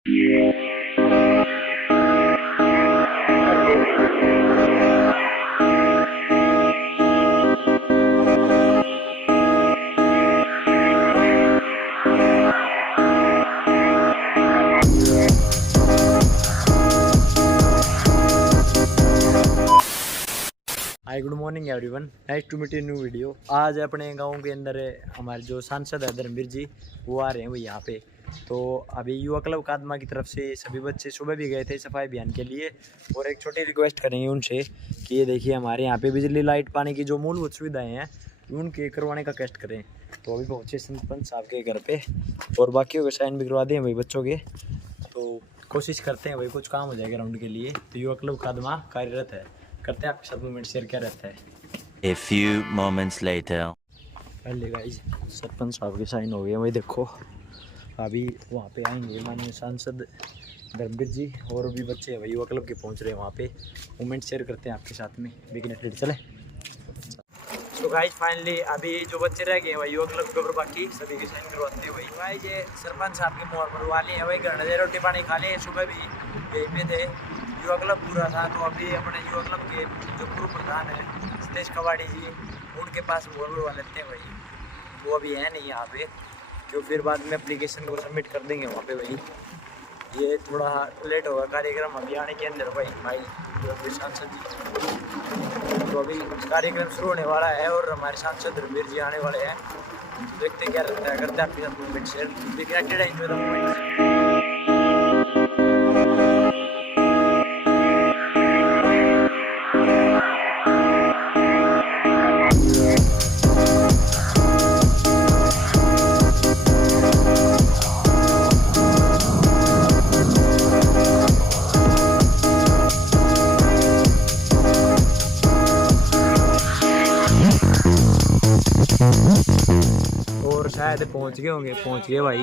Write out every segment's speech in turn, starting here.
Hi good morning everyone, nice to meet in new video. आज अपने गांव के अंदर हमारे जो सांसद है धर्मवीर जी, वो आ रहे हैं भाई यहाँ पे। तो अभी युवा क्लब कादमा की तरफ से सभी बच्चे सुबह भी गए थे सफाई अभियान के लिए, और एक छोटी रिक्वेस्ट करेंगे उनसे कि ये देखिए हमारे यहाँ पे बिजली लाइट पानी की जो मूलभूत सुविधाएँ हैं उनके करवाने का कष्ट करें। तो अभी पहुँचे सरपंच साहब के घर पे और बाकियों के साइन भी करवा दिए भाई बच्चों के। तो कोशिश करते हैं भाई कुछ काम हो जाएगा ग्राउंड के लिए। तो युवा क्लब कादमा कार्यरत है, करते हैं आपके साथ मूवमेंट शेयर क्या रहता है। A few moments later. पहले गाइस सरपंच साहब के साइन हो गए भाई, देखो अभी वहाँ पे आएंगे माननीय सांसद धर्मवीर जी, और भी बच्चे हैं भाई युवा क्लब के पहुँच रहे हैं वहाँ पे। मूवमेंट शेयर करते हैं आपके साथ में, बिगिनर चले। तो गाइस फाइनली अभी जो बच्चे रह गए हैं भाई युवा क्लब के ऊपर, बाकी सभी के साइन करवाते हैं भाई। भाई ये सरपंच साहब के मोहर मरवा लिए हैं भाई, घर नजर रोटी पानी खा लिए। सुबह भी यहीं पे थे, युवा क्लब पूरा था। तो अभी अपने युवा क्लब के जो पूर्व प्रधान है सतीश कवाड़ी जी, उनके पास मोहर मरवा लेते हैं भाई। वो अभी है नहीं यहाँ पे, जो फिर बाद में एप्लीकेशन को सबमिट कर देंगे वहाँ पे भाई। ये थोड़ा लेट होगा कार्यक्रम अभी आने के अंदर भाई सांसद जी। तो अभी कार्यक्रम शुरू होने वाला है और हमारे सांसद धर्मवीर जी आने वाले हैं। देखते क्या रहता है, करते हैं आपके साथ movement share. Be connected, enjoy the movement. और शायद पहुंच गए होंगे, पहुंच गए भाई।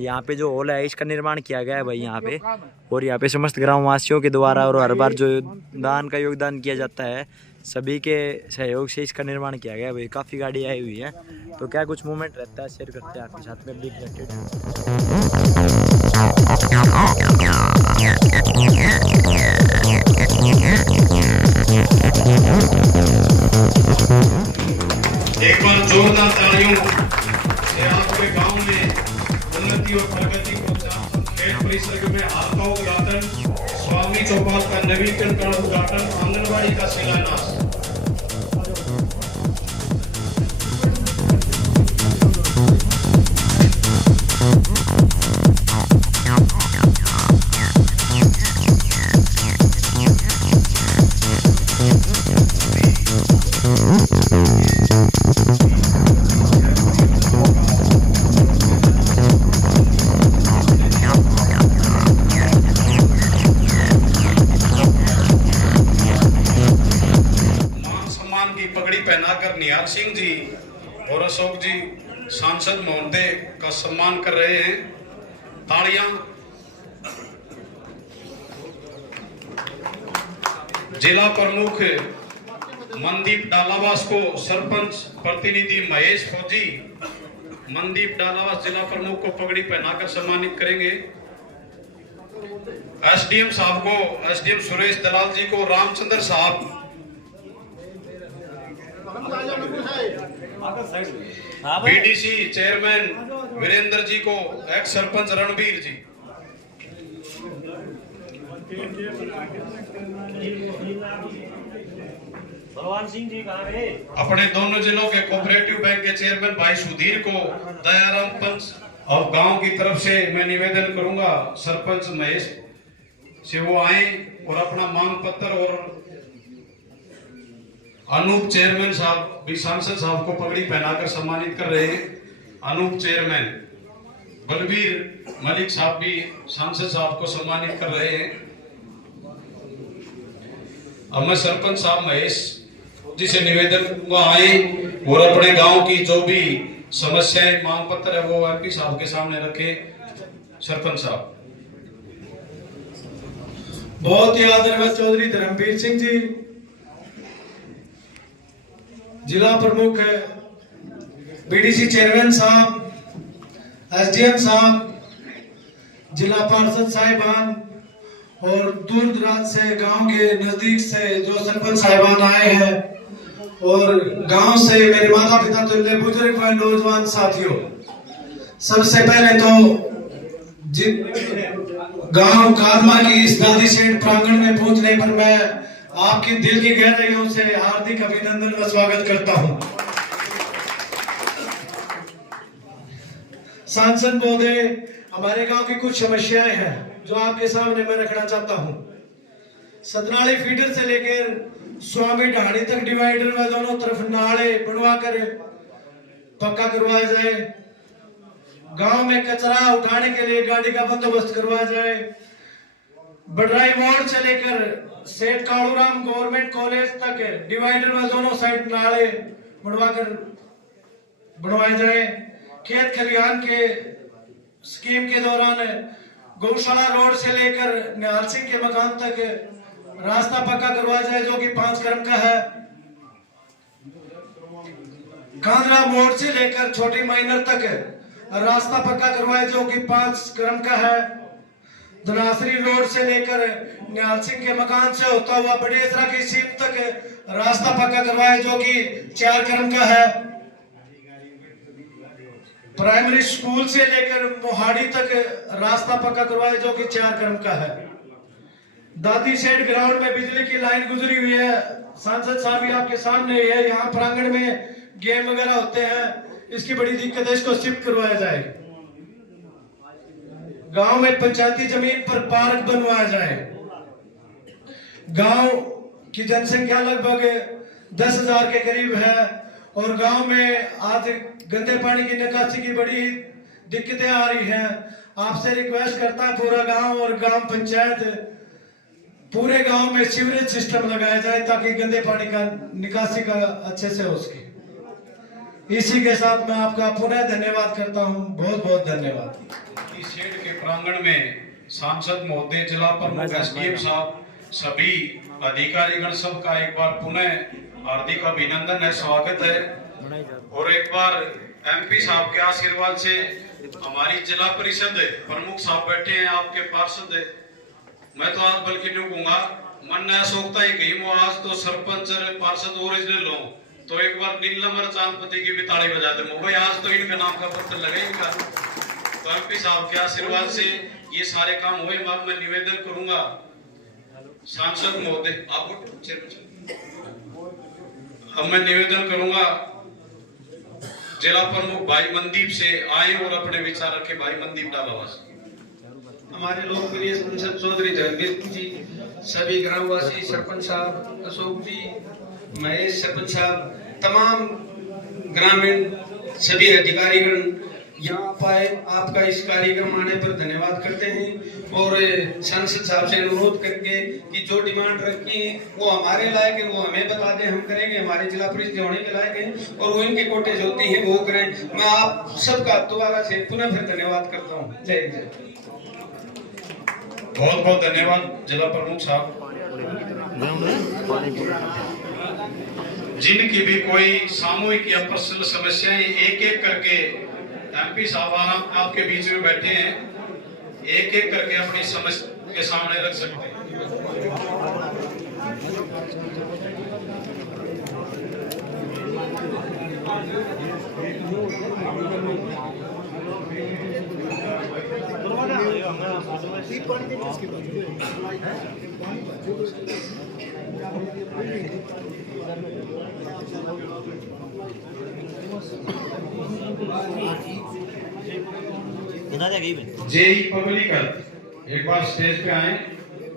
यहाँ पे जो हॉल है इसका निर्माण किया गया है भाई यहाँ पे, और यहाँ पे समस्त ग्रामवासियों के द्वारा और हर बार जो दान का योगदान किया जाता है सभी के सहयोग से इसका निर्माण किया गया है भाई। काफ़ी गाड़ी आई हुई है, तो क्या कुछ मूवमेंट रहता है शेयर करते हैं आपके साथ में। Be connected. एक बार जोरदार तालियों से आपके गांव में उन्नति और प्रगति को खेल परिसर में हाल का उद्घाटन, स्वामी चौपाल का नवीनीकरण उद्घाटन, आंगनबाड़ी का शिलान्यास। पहनाकर निहाल सिंह जी और अशोक जी सांसद महोदय का सम्मान कर रहे हैं। तालियां। जिला प्रमुख मनदीप डालावास को सरपंच प्रतिनिधि महेश फौजी, मनदीप डालावास जिला प्रमुख को पगड़ी पहनाकर सम्मानित करेंगे। एसडीएम साहब को, एसडीएम सुरेश दलाल जी को रामचंद्र साहब, बीडीसी चेयरमैन वीरेंद्र जी को, एक्स सरपंच रणबीर जी। भगवान सिंह जी कहाँ गए? अपने दोनों जिलों के कोऑपरेटिव बैंक के चेयरमैन भाई सुधीर को, दयाराम पंच और गांव की तरफ से मैं निवेदन करूंगा सरपंच महेश से वो आए और अपना मांग पत्र, और अनूप चेयरमैन साहब भी सांसद साहब को पगड़ी पहनाकर सम्मानित कर रहे हैं। अनूप चेयरमैन बलबीर मलिक साहब भी सांसद साहब को सम्मानित कर रहे हैं। अब मैं सरपंच साहब महेश जी से निवेदन करूंगा आए और अपने गांव की जो भी समस्याएं मांग पत्र है वो एमपी साहब के सामने रखे। सरपंच साहब। बहुत ही आदरणीय चौधरी धर्मवीर सिंह जी, जिला प्रमुख बीडीसी चेयरमैन साहब, एसडीएम साहब, जिला पार्षद साहिबान और दूर दराज से गांव के नजदीक से जो सरपंच साहिबान आए हैं और गांव से मेरे माता पिता तुल्य बुजुर्ग व नौजवान साथियों, सबसे पहले तो गांव कादमा की इस दादी सेठ प्रांगण में पहुंचने पर मैं आपकी दिल की गहराइयों से हार्दिक अभिनंदन व स्वागत करता हूं। सांसद महोदय, हमारे गांव की कुछ समस्याएं हैं जो आपके सामने मैं रखना चाहता हूं। सतनाली फीडर से लेकर स्वामी ढाणी तक डिवाइडर व दोनों तरफ नाले बनवा कर पक्का करवाया जाए। गांव में कचरा उठाने के लिए गाड़ी का बंदोबस्त करवाया जाए। बडराई मोड़ से लेकर सेठ कालूराम गवर्नमेंट कॉलेज तक डिवाइडर व दोनों साइड नाले बनवाए जाए। खेत खलिहान के स्कीम के दौरान गौशाला रोड से लेकर निहाल सिंह के मकान तक रास्ता पक्का करवाया जाए जो कि 5 कदम का है। कांदरा मोड़ से लेकर छोटी माइनर तक रास्ता पक्का करवाए जो कि 5 कदम का है। धनासरी रोड से लेकर निहाल सिंह के मकान से होता हुआ बड़ेसरा की सीम तक रास्ता पक्का करवाए जो कि 4 कदम का है। प्राइमरी स्कूल से लेकर मोहाड़ी तक रास्ता पक्का करवाए जो कि 4 कदम का है। दादी सेठ ग्राउंड में बिजली की लाइन गुजरी हुई है। सांसद साहब भी आपके सामने है। यहाँ प्रांगण में गेम वगैरह होते हैं, इसकी बड़ी दिक्कत है, इसको शिफ्ट करवाया जाए। गांव में पंचायती जमीन पर पार्क बनवाया जाए। गांव की जनसंख्या लगभग 10,000 के करीब है और गांव में आज गंदे पानी की निकासी की बड़ी दिक्कतें आ रही हैं। आपसे रिक्वेस्ट करता है पूरा गांव और ग्राम पंचायत पूरे गांव में सीवरेज सिस्टम लगाया जाए ताकि गंदे पानी का निकासी का अच्छे से हो सके। इसी के साथ मैं आपका पुनः धन्यवाद करता हूं। बहुत बहुत धन्यवाद। इस शेड के प्रांगण में सांसद महोदय, जिला प्रमुख, एसडीएम साहब, सभी अधिकारीगण सबका एक बार पुनः हार्दिक अभिनंदन है, स्वागत है। और एक बार एमपी साहब के आशीर्वाद से हमारी जिला परिषद प्रमुख साहब बैठे हैं, आपके पार्षद। मैं तो आज बल्कि नहीं कहूंगा, मन नया सोचता ही कहीं वो आज तो सरपंच पार्षद ओरिजिनल हो तो एक बार नीलम और चांदपति की भी ताली बजा दे भाई, आज तो इनका नाम का पत्र लगेगा। तो एमपी साहब के आशीर्वाद से ये सारे काम हुए। मैं निवेदन करूंगा सांसद महोदय, आप अब मैं निवेदन करूंगा जिला प्रमुख भाई मनदीप से आए और अपने विचार रखे। भाई मनदीप डालावास। हमारे लोकप्रिय सांसद चौधरी धर्मवीर जी, सभी ग्रामवासी, सरपंच साहब, अशोक जी, महेश सरपंच साहब, तमाम ग्रामीण सभी अधिकारीगण यहाँ पाए, आपका इस कार्यक्रम आने पर धन्यवाद करते हैं। और सांसद साहब से अनुरोध करके कि जो डिमांड रखी है वो हमारे लायक है, वो हमें बता दें, हम करेंगे। हमारे जिला परिषद होने के लायक है और वो इनके कोटे जो होती हैं वो करें। मैं आप सबका दोबारा से पुनः फिर धन्यवाद करता हूँ। जय जय। बहुत बहुत धन्यवाद जिला प्रमुख साहब। जिनकी भी कोई सामूहिक या पर्सनल समस्याएं एक एक करके एमपी साहब आपके बीच में बैठे हैं, एक एक करके अपनी समस्या के सामने रख सकते हैं। जेई पब्लिकर एक बार स्टेज पे आए।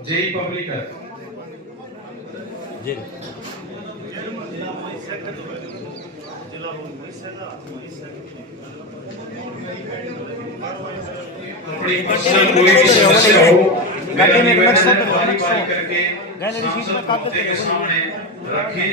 जेई पब्लिकर अपनी पर्सनल कोई भी समस्या हो मेरा निवेदन है बारी बारी करके सांसद के सामने रखें।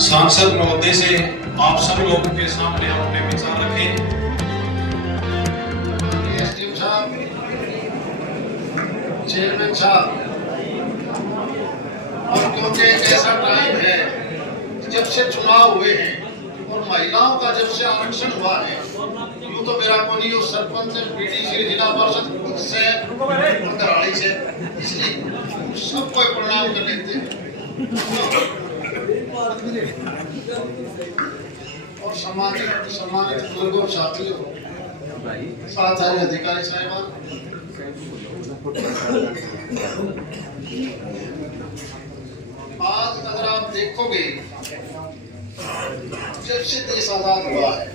सांसद महोदय से आप सब लोगों के सामने अपने विचार रखें। एसडीएम साहब, चेयरमैन साहब, और क्योंकि एक ऐसा टाइम है जब से चुनाव हुए हैं और महिलाओं का जब से आरक्षण हुआ है, यूं तो मेरा को नहीं, सरपंच पीडीसी जिला परिषद खुद से अंतराली से, इसलिए सबको प्रणाम कर लेते हैं। और सम्मानित बुजुर्गों, साथियों, साथ आए अधिकारी साहिबान, आज अगर आप देखोगे जब से देश आजाद हुआ है,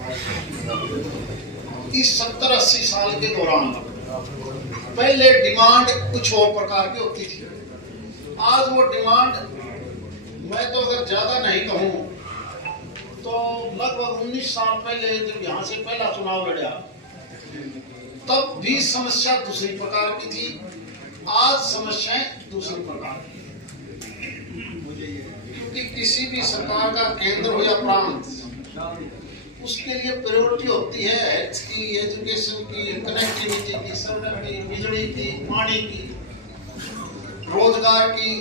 इस 70-80 साल के दौरान पहले डिमांड कुछ और प्रकार की होती थी। आज वो डिमांड, मैं तो अगर ज्यादा नहीं कहूं तो लगभग 19 साल पहले जब यहाँ से पहला चुनाव लड़ा तब भी समस्या दूसरी प्रकार की थी, आज समस्याएं दूसरी प्रकार की। क्योंकि किसी भी सरकार का केंद्र हो या प्रांत, उसके लिए प्रायोरिटी होती है हेल्थ की, एजुकेशन की, कनेक्टिविटी की, सड़क की, बिजली की, पानी की, रोजगार की।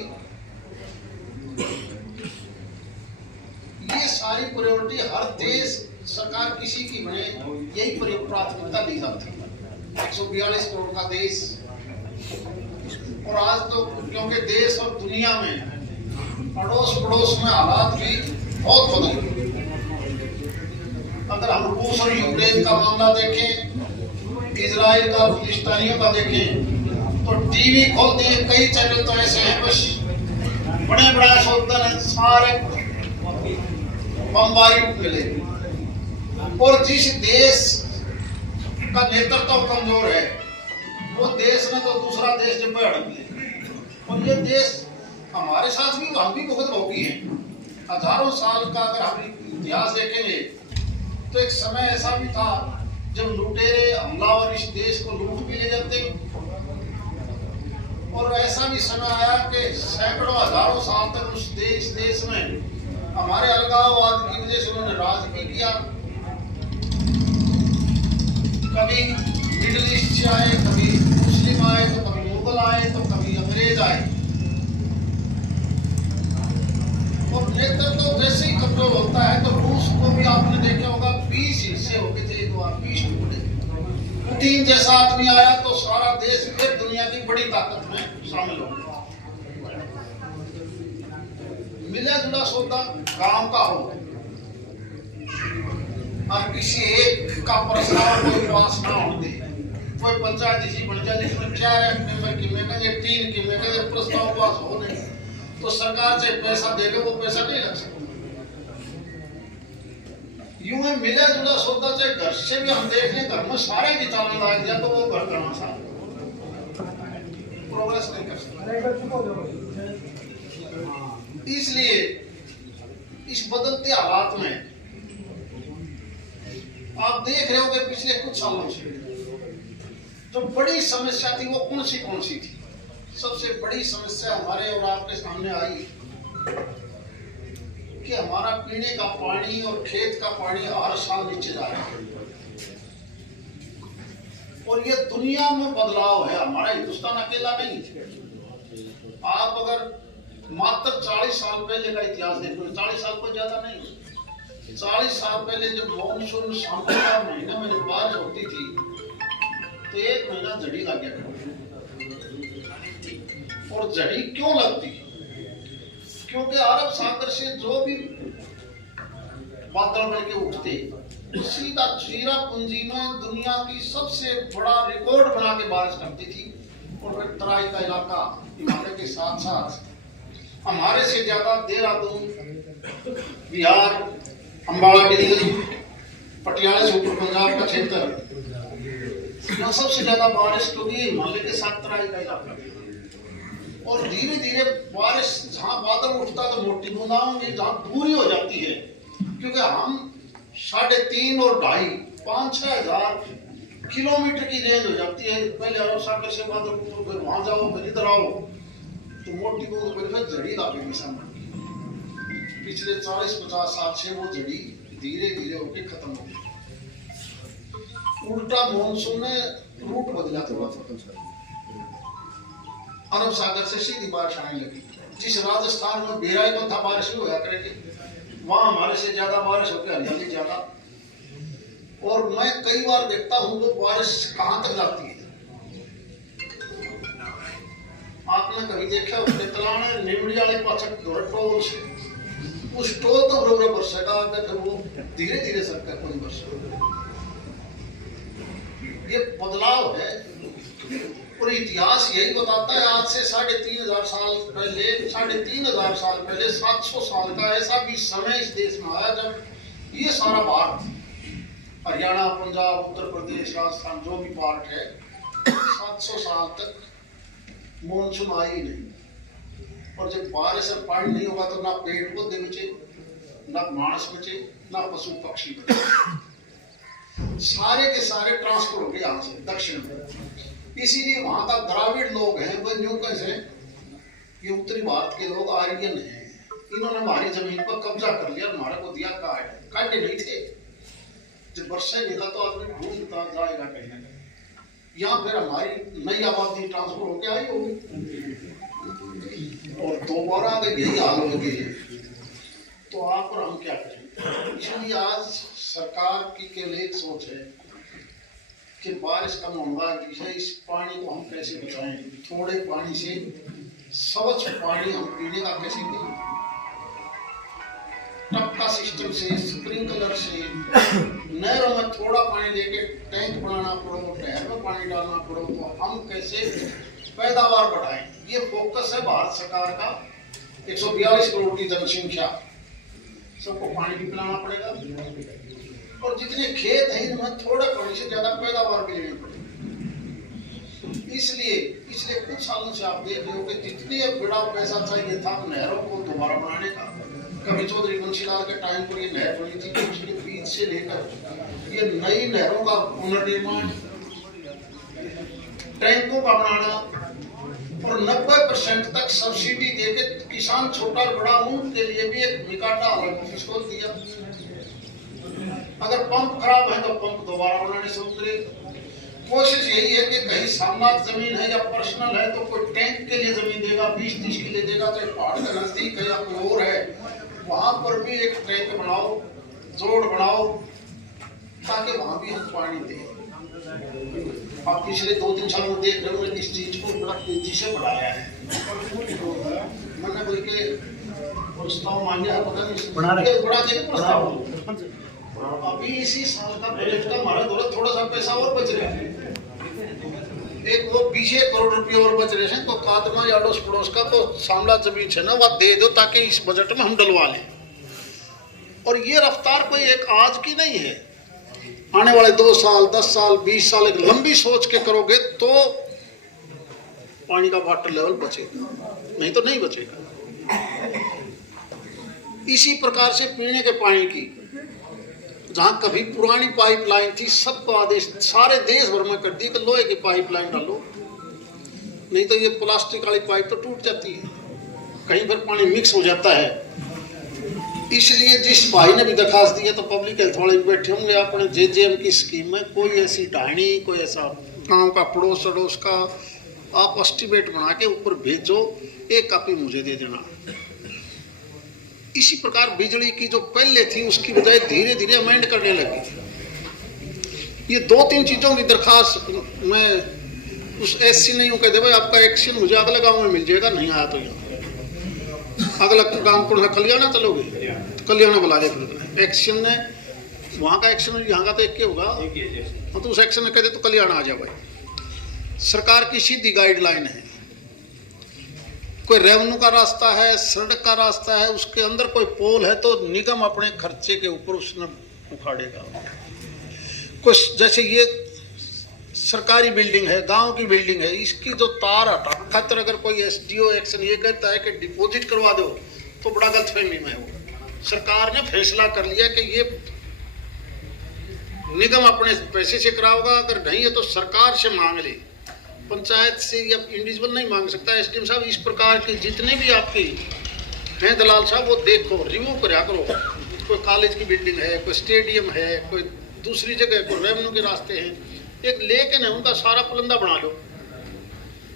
ये सारी प्रायोरिटी हर देश सरकार किसी की बने, यही प्राथमिकता दी जाती है। 142 करोड़ का देश, और आज तो क्योंकि देश और दुनिया में अड़ोस पड़ोस में हालात भी बहुत बदल गए। अगर हम रूस और यूक्रेन का मामला देखें, इजराइल का, फिलिस्तीनियों का देखें, तो टीवी खोल दिए कई चैनल तो ऐसे हैं बस बड़े बड़ा सौदा है, सारे बमबारी मिले। और जिस देश का नेतृत्व कमजोर है, वो देश में तो दूसरा देश जब अड़क ले। और ये देश हमारे साथ भी, हम भी बहुत भोगी हैं। हजारों साल का अगर हम इतिहास देखेंगे तो एक समय ऐसा भी था जब लुटेरे हमलावर इस देश को लूट भी ले जाते, और ऐसा भी समय आया कि सैकड़ों हजारों साल तक उस देश में हमारे अलगाववाद की वजह से उन्होंने राज भी किया। कभी मिडिल ईस्ट से आए, कभी मुस्लिम आए, तो कभी मुगल आए, तो कभी अंग्रेज आए। और नेतृत्व जैसे ही कमजोर होता है तो रूस को भी आपने देखा होगा 20 हिस्से हो गए थे, एक बार 20 टुकड़े। पुतिन जैसा आदमी आया तो सारा देश फिर दुनिया की बड़ी ताकत में शामिल हो गया। मिला जुला सौदा गांव का हो, और किसी एक का प्रस्ताव कोई पास ना होने दे, कोई पंचायत इसी बन जाए जिसमें 4 मेंबर की में कहेंगे, 3 की में कहेंगे, प्रस्ताव पास हो नहीं तो सरकार से पैसा देगा, वो पैसा नहीं लग सकता। यूं है मिला जुला सौदा से घर से भी हम देख लें, घर में सारे की चावल ला दिया तो वो घर करना सा प्रोग्रेस नहीं कर सकता। इसलिए इस बदलते हालात में आप देख रहे हो कि पिछले कुछ सालों से जो बड़ी समस्या थी वो कौन सी थी। सबसे बड़ी समस्या हमारे और आपके सामने आई कि हमारा पीने का पानी और खेत का पानी हर साल नीचे जा रहा है, और ये दुनिया में बदलाव है, हमारा हिंदुस्तान अकेला नहीं। आप अगर मात्र 40 साल पहले का इतिहास देखो, 40 साल कोई ज्यादा नहीं, 40 साल पहले जब मानसून शांति का महीने में जब बारिश होती थी तो 1 महीना झड़ी लग गया। और झड़ी क्यों लगती? क्योंकि अरब सागर से जो भी बादल बन के उठते सीधा चेरापूंजी में दुनिया की सबसे बड़ा रिकॉर्ड बना के बारिश करती थी। और फिर तराई का इलाका हिमालय के साथ साथ हमारे से ज्यादा देहरादून, बिहार, अम्बाला डिवीजन, पटियाला से ऊपर पंजाब का क्षेत्र, यहाँ सबसे ज्यादा बारिश क्योंकि हिमालय के साथ तराई का इलाका। और धीरे धीरे बारिश जहाँ बादल उठता तो मोटी बूंदाओं में जहाँ पूरी हो जाती है, क्योंकि हम 3.5 और 2.5 5-6 हजार किलोमीटर की रेंज हो जाती है। पहले अरब सागर से बादल उठो, फिर वहां जाओ, फिर इधर आओ, तो मोटी बूंद फिर झड़ी लगेगी सामने। पिछले 40-50 साल से वो जड़ी धीरे धीरे होकर खत्म हो गई। उल्टा मॉनसून ने रूट बदला थोड़ा सा, अरब सागर से सीधी बारिश आने लगी। जिस राजस्थान में बेराई को था बारिश ही होया करेगी, वहां हमारे से ज्यादा बारिश होकर हरियाली ज्यादा। और मैं कई बार देखता हूं वो बारिश कहां तक जाती है। आपने कभी देखा उसके तलाने निमड़ी वाले पाचक टोल से उस टोल तो बरोबर बरसेगा, फिर वो धीरे धीरे सरकार कोई बरसेगा। ये बदलाव है और इतिहास यही बताता है। आज से 3,500 साल पहले, 3,500 साल पहले, 700 साल का ऐसा भी समय इस देश में आया जब ये सारा भारत, हरियाणा, पंजाब, उत्तर प्रदेश, राजस्थान, जो भी पार्ट है, 700 साल तक मानसून आई नहीं। और जब बारिश और पानी नहीं होगा तो ना पेड़ पौधे बचे, ना मानस बचे, ना पशु पक्षी बचे। सारे के सारे ट्रांसफर हो गए यहाँ से दक्षिण में। इसीलिए वहां का द्राविड़ लोग हैं, वो न्यू कैसे, ये उत्तरी भारत के लोग आर्यन हैं। इन्होंने हमारी जमीन पर कब्जा कर लिया, हमारे को दिया काटे नहीं थे। जब वर्षा निकला तो आदमी ढूंढता जाएगा कहीं ना कहीं। यहाँ फिर हमारी नई आबादी ट्रांसफर होकर आई होगी और दोबारा अगर यही हाल हो गई तो आप और हम क्या करें। इसलिए आज सरकार की केवल एक सोच है कि बारिश कम होगा, इस पानी को हम कैसे बचाएं। थोड़े पानी से स्वच्छ पानी हम पीने का कैसे दें, टपका सिस्टम से, स्प्रिंकलर से, नहरों में थोड़ा पानी लेके टैंक बनाना पड़ो, नहर में पानी डालना पड़ो, तो हम कैसे पैदावार बढ़ाएं। ये फोकस है भारत सरकार का। 142 करोड़ की जनसंख्या, सबको पानी भी पिलाना पड़ेगा और जितने खेत हैं इनमें थोड़े पानी से ज्यादा पैदावार भी लेनी पड़ेगी। इसलिए पिछले कुछ सालों से आप देख रहे हो कि जितने बड़ा पैसा चाहिए था नहरों को दोबारा बनाने का, कभी चौधरी बंशीलाल के टाइम पर ये नहर बनी थी, उसके बीच से लेकर ये नई नहरों का पुनर्निर्माण, टैंकों का बनाना और 90% तक सब्सिडी देके किसान छोटा और बड़ा उनके लिए भी एक निकाटा अलग ऑफिस खोल दिया। अगर पंप खराब है तो पंप दोबारा बनाने से उतरे। कोशिश यही है कि कहीं सामनात जमीन है या पर्सनल है तो कोई टैंक के लिए जमीन देगा, 20-30 किले देगा, चाहे पहाड़ के नजदीक है या कोई और है, वहां पर भी एक टैंक बनाओ, जोड़ बनाओ, ताकि वहां भी हम पानी दें। आप पिछले 2-3 साल में देख रहे हो इस चीज को बड़ा तेजी से बढ़ाया है। मैंने बोल के प्रस्ताव मांगा है, पता नहीं बड़ा देगा प्रस्ताव। अभी इसी साल का बजट का हमारा थोड़ा सा पैसा और बच रहा है। एक वो 20 करोड़ रुपये और बच रहे हैं, तो कादमा या अड़ोस पड़ोस का तो सामला जमीन है ना, वह दे दो ताकि इस बजट में हम डलवा लें। और ये रफ्तार कोई एक आज की नहीं है, आने वाले 2 साल, 10 साल, 20 साल एक लंबी सोच के करोगे तो पानी का वाटर लेवल बचेगा, नहीं तो नहीं बचेगा। इसी प्रकार से पीने के पानी की, जहां कभी पुरानी पाइपलाइन थी, सबको आदेश सारे देश भर में कर दी कि लोहे की पाइपलाइन डालो, नहीं तो ये प्लास्टिक वाली पाइप तो टूट जाती है, कहीं पर पानी मिक्स हो जाता है। इसलिए जिस भाई ने भी दरखास्त दी है तो पब्लिक हेल्थ वाले भी बैठे होंगे अपने JJM की स्कीम में, कोई ऐसी ढाणी, कोई ऐसा गांव का पड़ोस अड़ोस का आप एस्टिमेट बना के ऊपर भेजो, एक कॉपी मुझे दे देना। इसी प्रकार बिजली की जो पहले थी उसकी बजाय धीरे धीरे अमेंड करने लगी। ये 2-3 चीजों की दरखास्त मैं उस SC नहीं हूँ, कह दे भाई आपका एक्शन मुझे अगले गाँव में मिल जाएगा, नहीं आया तो यहाँ अगला गाँव कौन सा कल्याणा चलोगे, कल्याणा बुला दे एक्शन ने, वहाँ का एक्शन यहाँ का तो एक ही होगा, तो उस एक्शन में कहते तो कल्याणा आ जाए। भाई सरकार की सीधी गाइडलाइन है, कोई रेवेन्यू का रास्ता है, सड़क का रास्ता है, उसके अंदर कोई पोल है तो निगम अपने खर्चे के ऊपर उसने उखाड़ेगा। कुछ जैसे ये सरकारी बिल्डिंग है, गांव की बिल्डिंग है, इसकी जो तार हटा खातर अगर कोई SDO एक्शन ये कहता है कि डिपॉजिट करवा दो तो बड़ा गलतफहमी में हो। सरकार ने फैसला कर लिया कि ये निगम अपने पैसे से कराओगा, अगर नहीं है तो सरकार से मांग ले, पंचायत से या इंडिविजुअल नहीं मांग सकता। SDM साहब इस प्रकार के जितने भी आपकी हैं दलाल साहब, वो देखो रिव्यू करा करो। कोई कॉलेज की बिल्डिंग है, कोई स्टेडियम है, कोई दूसरी जगह, कोई रेवेन्यू के रास्ते हैं, एक लेकिन है उनका सारा पुलंदा बना लो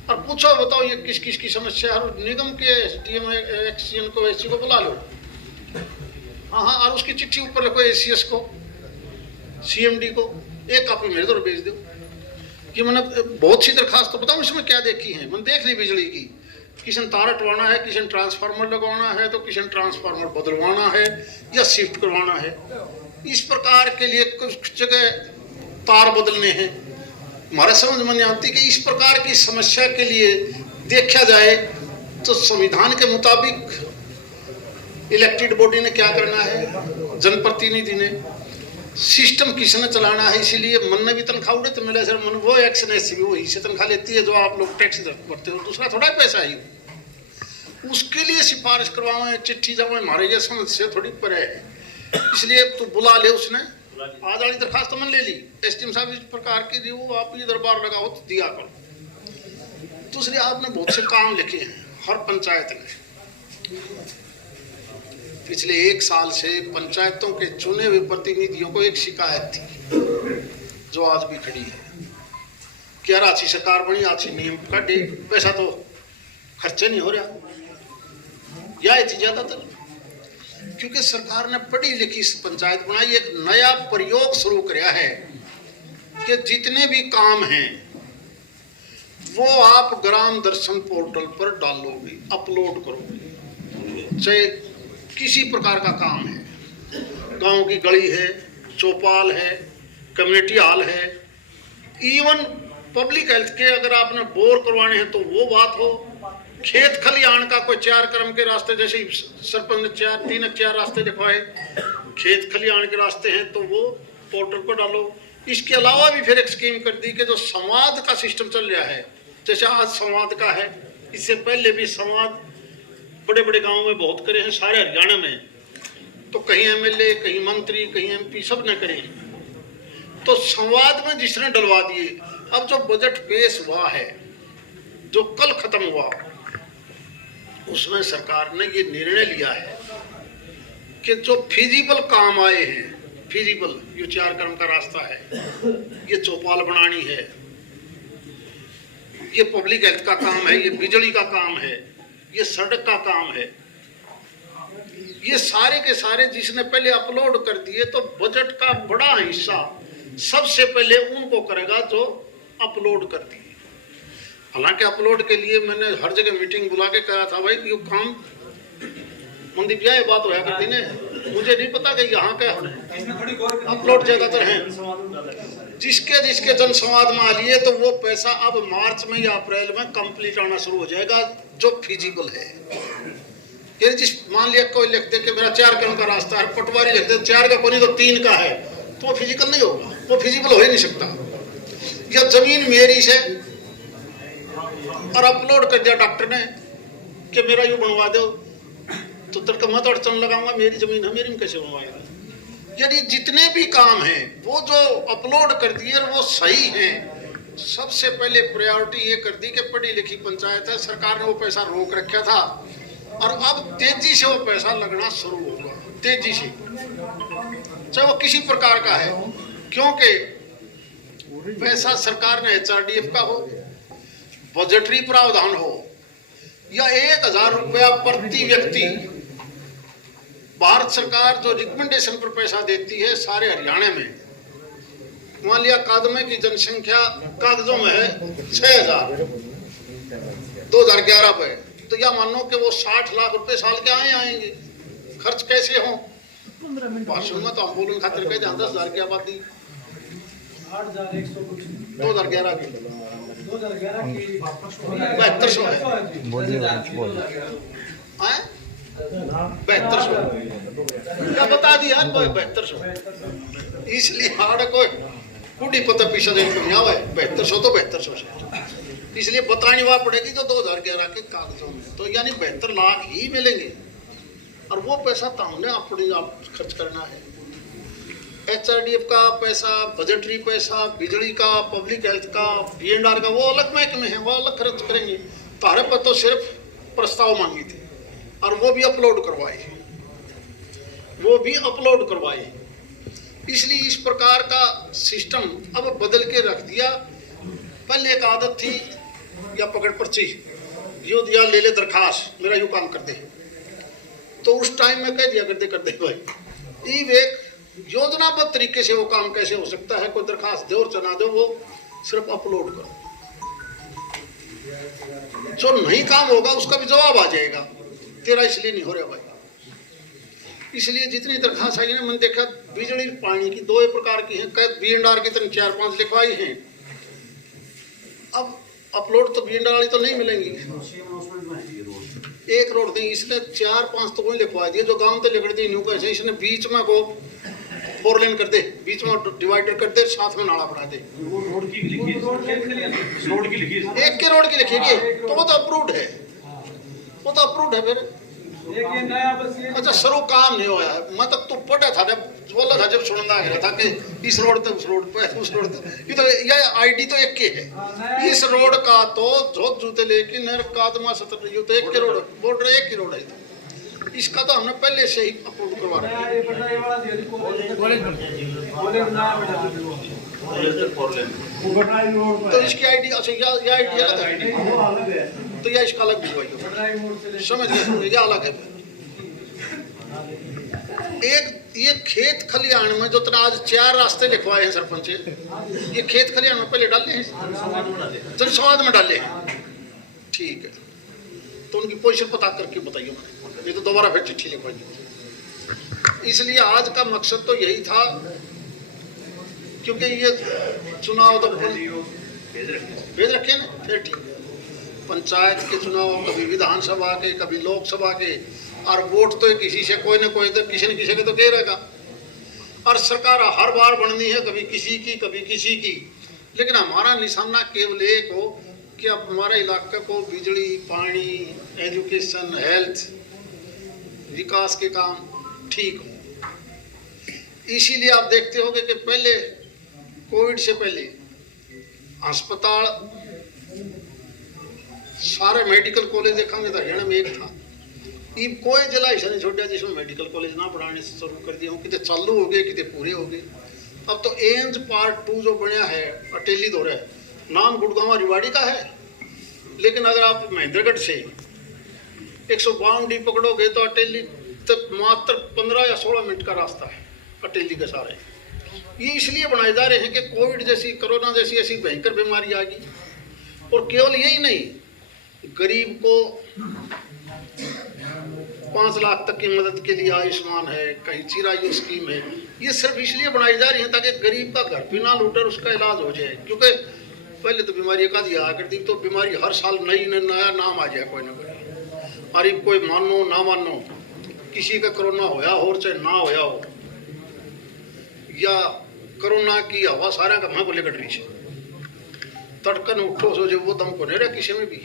और पूछो बताओ ये किस किस की समस्या है, और निगम के एसडीएम एक्सडीएम को एससी को बुला लो। हाँ, और उसकी चिट्ठी ऊपर रखो एसीएस को, सीएमडी को, एक कॉपी मेरे तरफ भेज दो कि मैंने बहुत सी दरखास्त तो बताऊँ इसमें क्या देखी है। मैंने देख ली बिजली की, किसी ने तार हटवाना है, किसी ने ट्रांसफार्मर लगवाना है, तो किसी ने ट्रांसफार्मर बदलवाना है या शिफ्ट करवाना है। इस प्रकार के लिए कुछ जगह तार बदलने हैं। हमारा समझ में नहीं आती कि इस प्रकार की समस्या के लिए देखा जाए तो संविधान के मुताबिक इलेक्टेड बॉडी ने क्या करना है, जनप्रतिनिधि ने, सिस्टम किसने चलाना है। इसीलिए मन ने भी तनख्वाह उड़े तो मिले सर, मन वो एक्शन ऐसी भी वही से तनख्वाह लेती है जो आप लोग टैक्स भरते हो, दूसरा थोड़ा पैसा ही उसके लिए सिफारिश करवाओ, चिट्ठी जाओ, हमारे ये समझ से थोड़ी परे है। इसलिए तो बुला ले, उसने आज वाली दरखास्त तो मैंने ले ली, एसडीएम साहब इस प्रकार की दी, वो आप ये दरबार लगाओ तो दिया करो। दूसरी आपने बहुत से काम लिखे हैं हर पंचायत में। पिछले 1 साल से पंचायतों के चुने हुए प्रतिनिधियों को एक शिकायत थी जो आज भी खड़ी है कि यार अच्छी सरकार बनी, अच्छी नियम काटे, पैसा तो खर्चे नहीं हो रहा, या थी ज्यादातर क्योंकि सरकार ने पढ़ी लिखी पंचायत बनाई। एक नया प्रयोग शुरू किया है कि जितने भी काम हैं वो आप ग्राम दर्शन पोर्टल पर डालोगे, अपलोड करोगे। चाहे किसी प्रकार का काम है, गांव की गली है, चौपाल है, कम्युनिटी हॉल है, इवन पब्लिक हेल्थ के अगर आपने बोर करवाने हैं तो वो बात हो, खेत खलिहान का कोई 4 क्रम के रास्ते, जैसे सरपंच ने 3-4 रास्ते दिखवाए, खेत खलिहान के रास्ते हैं तो वो पोर्टल पर डालो। इसके अलावा भी फिर एक स्कीम कर दी कि जो संवाद का सिस्टम चल रहा है, जैसे आज संवाद का है, इससे पहले भी संवाद बड़े बड़े गांवों में बहुत करे हैं, सारे हरियाणा में, तो कहीं एमएलए, कहीं मंत्री, कहीं एमपी, सब ने करे। तो संवाद में जिसने डलवा दिए, अब जो बजट पेश हुआ है जो कल खत्म हुआ, उसमें सरकार ने ये निर्णय लिया है कि जो फिजिबल काम आए हैं, फिजिबल, ये 4 क्रम का रास्ता है, ये चौपाल बनानी है, ये पब्लिक हेल्थ का काम है, ये बिजली का काम है, ये सड़क का काम है, ये सारे के सारे जिसने पहले अपलोड कर दिए, तो बजट का बड़ा हिस्सा सबसे पहले उनको करेगा जो अपलोड कर दिए। हालांकि अपलोड के लिए मैंने हर जगह मीटिंग बुला के कहा था, भाई ये काम मनदीप जी, ये बात होया करती ने, मुझे नहीं पता कि यहाँ का अपलोड ज्यादातर है, जिसके जिसके जन संवाद में आ लिए, तो वो पैसा अब मार्च में या अप्रैल में कंप्लीट आना शुरू हो जाएगा जो फिजिबल है। यानी जिस मान लिया कोई लिख दे कि मेरा 4 क्रम का रास्ता है, पटवारी लिख दे 4 का कोई तो 3 का है, तो वो फिजिकल नहीं होगा, वो फिजिबल हो ही नहीं सकता। या जमीन मेरी से और अपलोड कर दिया डॉक्टर ने कि मेरा यू बनवा दो, तो तड़का मैं तो अड़चन लगाऊंगा, मेरी जमीन है, मेरी में कैसे बनवाएगा। यानी जितने भी काम हैं वो जो अपलोड कर दिए वो सही हैं। सबसे पहले प्रायोरिटी ये कर दी कि पढ़ी लिखी पंचायत है, सरकार ने वो पैसा रोक रखा था और अब तेजी से वो पैसा लगना शुरू होगा, तेजी से, चाहे वो किसी प्रकार का है, क्योंकि पैसा सरकार ने HRDF का हो, बजटरी प्रावधान हो, या 1000 रुपया प्रति व्यक्ति भारत सरकार जो रिकमेंडेशन पर पैसा देती है सारे हरियाणा में। मान लिया कादमे की जनसंख्या कागजों में है 6000 2011 पे, तो या मानो कि वो 60 लाख रुपए साल के आएंगे, खर्च कैसे हो? भाषण में तो हम बोलन खातिर कह जान 10,000 की आबादी 2011 की 7200 है, 7200 क्या बता दिया 7200, इसलिए हाड़ कोई कुड़ी पता पीछा देने को नहीं आवा है, 7200 तो 7200 से, इसलिए बतानी वहाँ पड़ेगी जो 2011 के कागजों में, तो यानी 72 लाख ही मिलेंगे और वो पैसा तो हमने अपने आप खर्च करना है। HRDF का पैसा, बजटरी पैसा, बिजली का, पब्लिक हेल्थ का, B&R का, वो अलग महकमे हैं, वो अलग खर्च करेंगे। तारे पर तो सिर्फ प्रस्ताव मांगी थी, और वो भी अपलोड करवाए। इसलिए इस प्रकार का सिस्टम अब बदल के रख दिया। पहले एक आदत थी या पकड़ पर्ची यो दिया ले ले दरखास्त मेरा यू काम कर दे, तो उस टाइम में कह दिया कर दे भाई। एक योजनाबद्ध तरीके से वो काम कैसे हो सकता है, कोई दरखास्त दो और चना दो, वो सिर्फ अपलोड करो, जो नहीं काम होगा उसका भी जवाब आ जाएगा, तेरा इसलिए नहीं हो रहा भाई। इसलिए जितनी दरखास्त आई है मैंने देखा बिजली पानी की 2 प्रकार की हैं, BNR की तरह 4-5 लिखवाई हैं। अब अपलोड तो BNR वाली तो नहीं मिलेंगी, एक रोड दी इसने 4-5 तो वही लिखवा दिए जो गांव तो लिख दी न्यू कैसे, इसने बीच में को 4 लेन कर दे, बीच में डिवाइडर कर दे, साथ में नाला बना दे। रोड की लिखी है, रोड की लिखी है, एक के रोड की लिखिए तो वो तो अप्रूव्ड है, वो तो अप्रूव्ड है। फिर अच्छा शुरू काम नहीं हुआ है, मैं तो पढ़ा था जब बोला था, जब सुनना गया था कि इस रोड पे उस रोड पे उस रोड पे, ये तो यह आईडी तो एक के है। इस रोड का तो झोंक जूते लेके नर कादमा 70 ये तो एक के रोड बॉर्डर एक के रोड है, इसका तो हमने पहले से ही अप्रूव करवा रखा है। तो इसकी आईडी अच्छा यह आईडी अलग है, तो यह इसका अलग दिलवाइए, समझ गए, यह अलग है। एक ये खेत खलियान में जो आज 4 रास्ते लिखवाए हैं सरपंच, ये खेत खलियान में पहले डाले हैं, जनसंवाद में डाले हैं, ठीक है। तो उनकी पोजीशन पता करके बताइए, ये तो दोबारा फिर चिट्ठी लिखवाइए। इसलिए आज का मकसद तो यही था, क्योंकि ये चुनाव तो भेज रखे ना, फिर ठीक है। पंचायत के चुनाव कभी विधानसभा के कभी लोकसभा के, और वोट तो किसी से कोई ना कोई तो किसी न किसी के तो दे रहेगा, और सरकार हर बार बननी है, कभी किसी की कभी किसी की। लेकिन हमारा निशाना केवल एक हो कि अब हमारे इलाके को बिजली पानी एजुकेशन हेल्थ विकास के काम ठीक हो। इसीलिए आप देखते होंगे कि पहले कोविड से पहले अस्पताल सारे मेडिकल कॉलेज देखेंगे तो हरियाणा में एक था, ये कोई जिला ऐसा नहीं छोड़ा जिसमें मेडिकल कॉलेज ना बढ़ाने से शुरू कर दिया हो, कितने चालू हो गए कितने पूरे हो गए। अब तो एम्स पार्ट 2 जो बनया है अटेली दौरा है, नाम गुड़गांव रिवाड़ी का है, लेकिन अगर आप महेंद्रगढ़ से 152 पकड़ोगे तो अटेली तक मात्र 15 या 16 मिनट का रास्ता है अटेली के सारे। ये इसलिए बनाए जा रहे हैं कि कोविड जैसी कोरोना जैसी ऐसी भयंकर बीमारी आ गई, और केवल यही नहीं, गरीब को 5 लाख तक की मदद के लिए आयुष्मान है, कहीं चिरायु स्कीम है, ये सिर्फ इसलिए बनाई जा रही है ताकि गरीब का घर भी ना लूटे, उसका इलाज हो जाए। क्योंकि पहले तो बीमारी का दिया करती, तो बीमारी हर साल नया नाम आ जाए कोई ना कोई, और कोई मानो ना मानो, किसी का कोरोना होया हो चाहे ना होया हो, या कोरोना की हवा सारा का वहां को लेकर रही है, तड़कन उठो सो जो वो दम को नहीं रहा, किसी में भी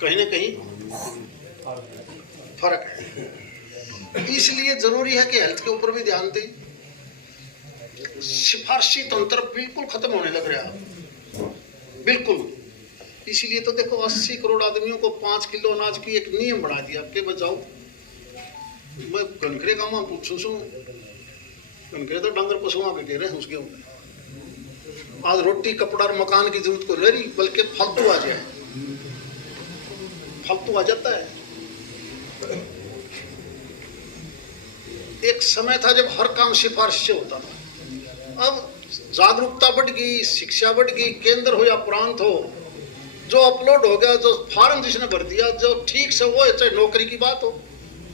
कहीं ना कहीं फर्क है। इसलिए जरूरी है कि हेल्थ के ऊपर भी ध्यान दें। सिफारशी तंत्र बिल्कुल खत्म होने लग रहा है, बिल्कुल। इसलिए तो देखो 80 करोड़ आदमियों को 5 किलो अनाज की एक नियम बना दिया के बचाओ। मैं गनखरे का मां पूछूं सो, गनखरे तो डांगर पशुओं के कह रहे हैं, उसके आज रोटी कपड़ा और मकान की जरूरत को रही, बल्कि फालतू आ जाए, फालतू आ जाता है। एक समय था जब हर काम सिफारिश से होता था, अब जागरूकता बढ़ गई, शिक्षा बढ़ गई, केंद्र हो या प्रांत हो, जो अपलोड हो गया, जो फॉर्म जिसने भर दिया, जो ठीक से वो है, चाहे नौकरी की बात हो,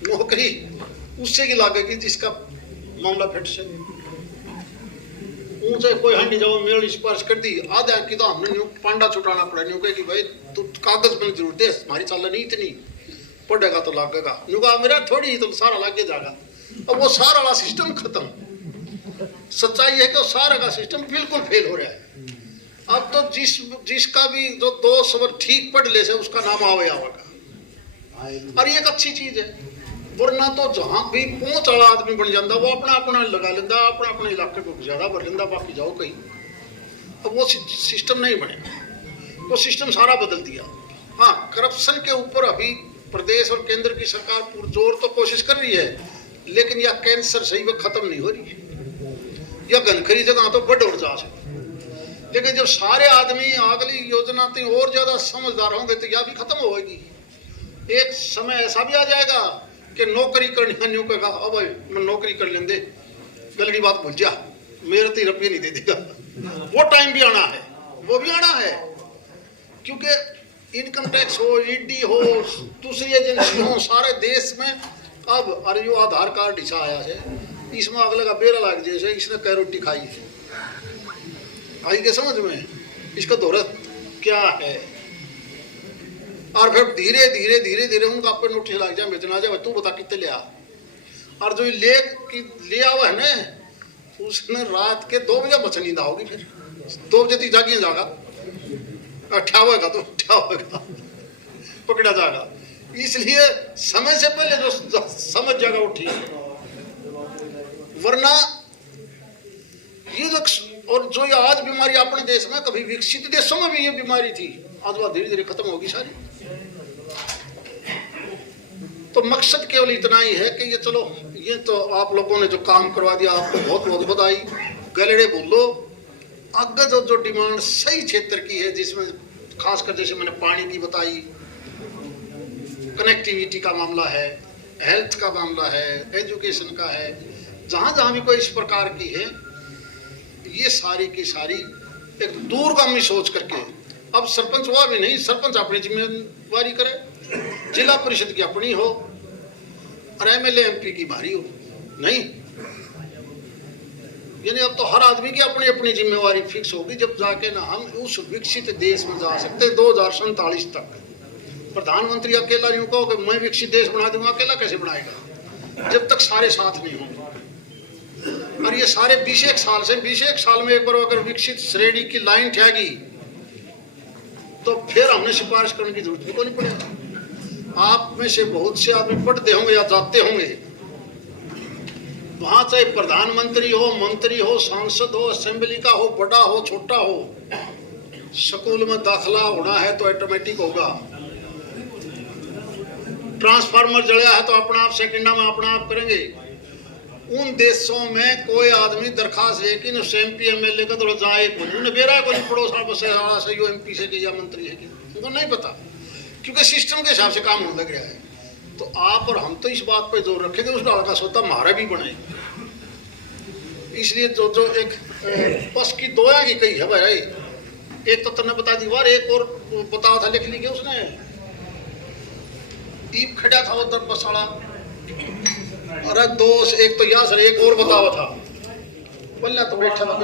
नौकरी उससे की लागेगी जिसका मामला फिट से, ऊंचे कोई हंडी जाओ मेल सिफारिश कर दी, आधा की तो हमने न्यू पांडा छुटाना पड़ा, न्यू कहे कि भाई तू कागज पर जरूर दे, हमारी चाल नहीं इतनी पड़ेगा तो लागेगा, न्यू कहा मेरा थोड़ी तो सारा लागे जाएगा। अब वो सारा वाला सिस्टम खत्म। सच्चाई है कि वो सारा का सिस्टम बिल्कुल फेल हो रहा है। अब तो जिसका भी जो 2 सवर ठीक पढ़ ले से उसका नाम आवे आवेगा, और ये एक अच्छी चीज है। वरना तो जहां भी पहुंच वाला आदमी बन जाता, वो अपना अपना लगा लेंदा, अपना अपने इलाके को ज्यादा भर लेंदा, बाकी जाओ कहीं। अब वो सिस्टम नहीं बने, वो सिस्टम सारा बदल दिया। हाँ, करप्शन के ऊपर अभी प्रदेश और केंद्र की सरकार पुरजोर तो कोशिश कर रही है, लेकिन यह कैंसर सही वक्त खत्म नहीं हो रही है। यह घनखरी जगह तो बड़ उड़ जा सकती, लेकिन जब सारे आदमी अगली योजना ते और ज्यादा समझदार होंगे तो यह भी खत्म होगी। एक समय ऐसा भी आ जाएगा कि नौकरी करनी न्यू कहेगा, अब भाई मैं नौकरी कर लेंगे, गल की बात भूल जा, मेरे तो रुपये नहीं दे देगा। वो टाइम भी आना है, वो भी आना है, क्योंकि इनकम टैक्स हो, ईडी हो, दूसरी एजेंसी हो, सारे देश में अब अरे जो आधार कार्ड हिस्सा आया है, इसमें अगले का बेरा लग जैसे इसने कै रोटी खाई है, आई के समझ में, इसका दोहरत क्या है। और फिर धीरे धीरे धीरे धीरे उनका आपको नोटिस लग जाए, बेचना जाए, तू बता कितने लिया। और जो ले हुआ है ना, उसने रात के 2 बजे बच नींद आओगी, फिर 2 बजे तक जागी जाएगा, अच्छा होगा तो अच्छा होगा, पकड़ा जाएगा। इसलिए समय से पहले जो समझ जाएगा वो ठीक है, वरना ये जो और जो ये आज बीमारी अपने देश में, कभी विकसित देशों में भी ये बीमारी थी, आज वह धीरे धीरे खत्म होगी सारी। तो मकसद केवल इतना ही है कि ये चलो, ये तो आप लोगों ने जो काम करवा दिया, आपको बहुत बहुत बधाई, गलेड़े बोलो। आगे जो डिमांड सही क्षेत्र की है, जिसमें खासकर जैसे मैंने पानी की बताई, कनेक्टिविटी का मामला है, हेल्थ का मामला है, एजुकेशन का है, जहां जहां भी कोई इस प्रकार की है, ये सारी की सारी एक दूरगामी सोच करके, अब सरपंच हुआ भी नहीं, सरपंच अपनी जिम्मेवारी करे, जिला परिषद की अपनी हो और एमएलए एमपी की भारी हो, नहीं, यानी अब तो हर आदमी की अपनी अपनी जिम्मेवारी फिक्स होगी, जब जाके ना हम उस विकसित देश में जा सकते 2047 तक। प्रधानमंत्री अकेला यूं कहो कि मैं विकसित देश बना दूंगा, अकेला कैसे बनाएगा जब तक सारे साथ नहीं होंगे। और ये सारे 20 साल में एक बार अगर विकसित श्रेणी की लाइन ठहगी तो फिर हमने सिफारिश करने की जरूरत भी कोई नहीं पड़ेगा। आप में से बहुत से आदमी पढ़ते होंगे या जाते होंगे, वहां चाहे प्रधानमंत्री हो, मंत्री हो, सांसद हो, असेंबली का हो, बड़ा हो, छोटा हो, स्कूल में दाखिला होना है तो ऑटोमेटिक होगा, ट्रांसफार्मर जड़ा है तो अपना आप सेकंडा में अपना आप करेंगे। उन देशों में कोई आदमी दरखास्त है कि एमपी एमएलए का तो जाए उन्होंने बेरा कोई पड़ोसा बसे सही एमपी से कि या मंत्री है कि उनको नहीं पता, क्योंकि सिस्टम के हिसाब से काम होने लग रहा है। तो आप और हम तो इस बात पे जोर रखेंगे, उस डाल का सोता हमारा भी बने। इसलिए जो एक बस की दोया की कही है भाई, एक तो तुमने बता दी बार, एक और बताया था, लिख ली गया उसने, ईप खड़ा था उधर बस वाला, अरे दोस्त एक तो यहाँ सर एक और बतावा था, बल्ला तो बैठा था,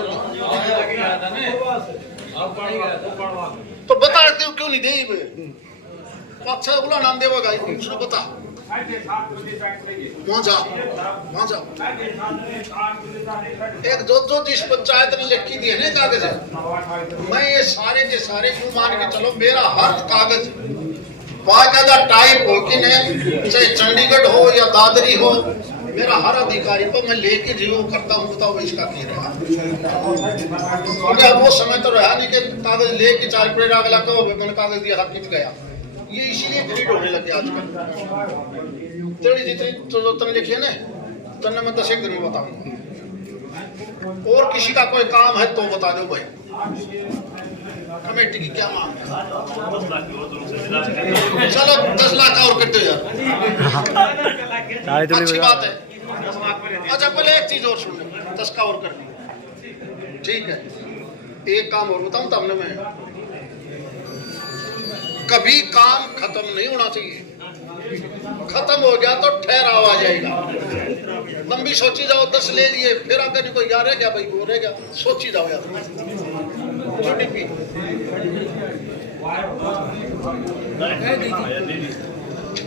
तो बता क्यों नहीं दे, अच्छा बोला नाम देगा उसने बता, वहां जा एक जो जिस पंचायत ने लिख दी है ना कागज, मैं ये सारे के सारे क्यों मान के चलो, मेरा हर कागज बाकायदा टाइप हो कि नहीं, चाहे चंडीगढ़ हो या दादरी हो, मेरा हर अधिकारी को मैं लेके रिव्यू करता हूँ, बताओ इसका क्या रहा, क्योंकि अब वो समय तो रहा नहीं कि कागज लेके 4 पेड़ अगला कहो मैंने कागज दिया था कित गया। ये इसीलिए ग्रीड होने लगे आजकल। तेरी जितनी तो तुमने लिखी है ना, तुमने मैं 10 दिन में बताऊंगा। और किसी का कोई काम है तो बता दो भाई, कमेटी की क्या मांग है, चलो 10 लाख और करते यार, अच्छी बात है। अच्छा पहले एक चीज और सुन लो, 10 का और कर दी, ठीक है। एक काम और बताऊं तो हमने, मैं कभी काम खत्म नहीं होना चाहिए, खत्म हो गया तो ठहराव आ जाएगा। लंबी सोची जाओ, 10 ले लिए, फिर आगे नहीं कोई यार रह गया भाई, वो रह गया, सोची जाओ यार।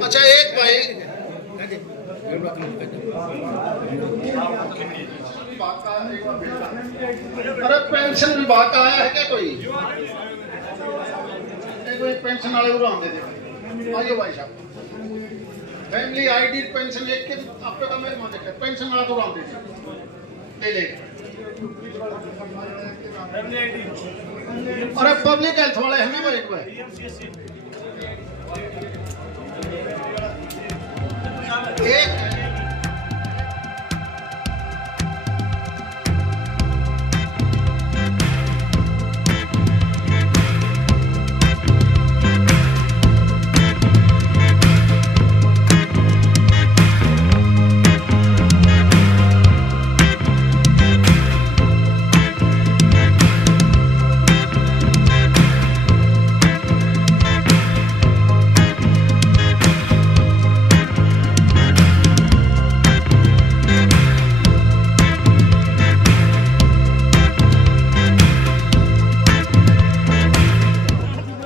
अच्छा एक भाई अरे पेंशन विभाग का आया है क्या कोई पेंशन वाले उड़ान दे दे, आइए भाई साहब, फैमिली आईडी पेंशन एक के आपके का मेरे माते पेंशन वाला उड़ान दे ले। अरे पब्लिक हेल्थ वाले है ना भाई, एक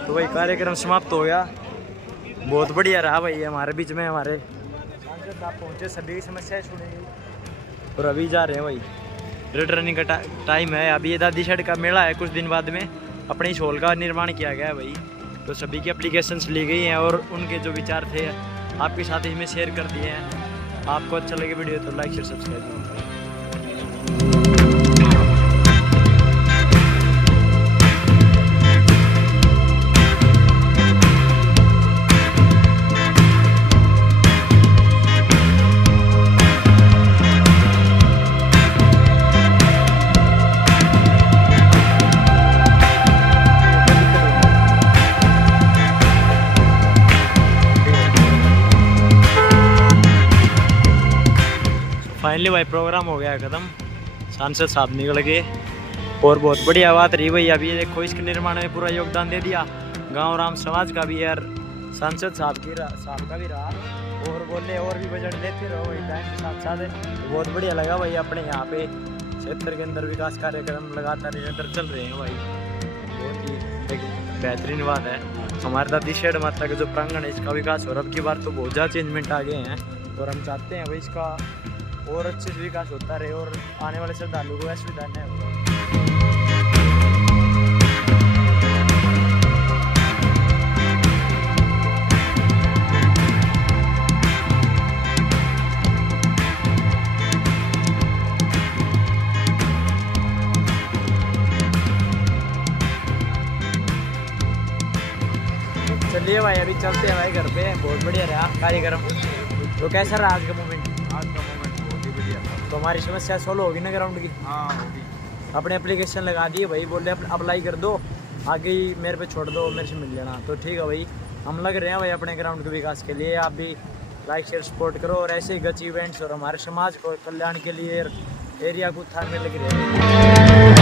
तो भाई कार्यक्रम समाप्त हो गया। बहुत बढ़िया रहा भाई। हमारे बीच में हमारे सांसद साहब पहुँचे, सभी की समस्याएं सुनी गई और अभी जा रहे हैं भाई। रिटर्निंग का टाइम है। अभी ये दादी शेड का मेला है, कुछ दिन बाद में अपने इस हॉल का निर्माण किया गया है भाई। तो सभी की एप्लीकेशंस ली गई हैं और उनके जो विचार थे आपके साथ ही में शेयर कर दिए हैं। आपको अच्छा लगे वीडियो तो लाइक शेयर सब्सक्राइब करें। फाइनली भाई प्रोग्राम हो गया ख़त्म। सांसद साहब निकल गए और बहुत बढ़िया बात रही भाई। अभी देखो इसके निर्माण में पूरा योगदान दे दिया गांव राम समाज का भी यार, सांसद साहब का भी रहा और बोले और भी बजट देते रहो भाई टाइम के साथ साथ। बहुत बढ़िया लगा भाई। अपने यहाँ पे क्षेत्र के अंदर विकास कार्यक्रम लगातार निरंतर चल रहे हैं भाई। बहुत ही एक बेहतरीन बात है। हमारे दादी शेड माता का जो प्रांगण है इसका विकास और अब की बार तो बहुत ज़्यादा चेंजमेंट आ गए हैं और हम चाहते हैं भाई इसका और अच्छे से विकास होता रहे और आने वाले श्रद्धालुओं को असुविधा न हो। चलिए भाई अभी चलते हैं भाई घर पे। बहुत बढ़िया रहा कार्यक्रम। तो कैसा रहा आज का मोमेंट? आज का मोमेंट बहुत ही बढ़िया था। तो हमारी समस्या सोल्व होगी ना ग्राउंड की? हाँ होगी। अपने एप्लीकेशन लगा दिए भाई, बोले अप्लाई कर दो, आगे ही मेरे पे छोड़ दो, मेरे से मिल लेना। तो ठीक है भाई, हम लग रहे हैं भाई अपने ग्राउंड के विकास के लिए। आप भी लाइक शेयर सपोर्ट करो और ऐसे ही गच इवेंट्स और हमारे समाज को कल्याण के लिए एरिया को उत्थान में लगे रहे।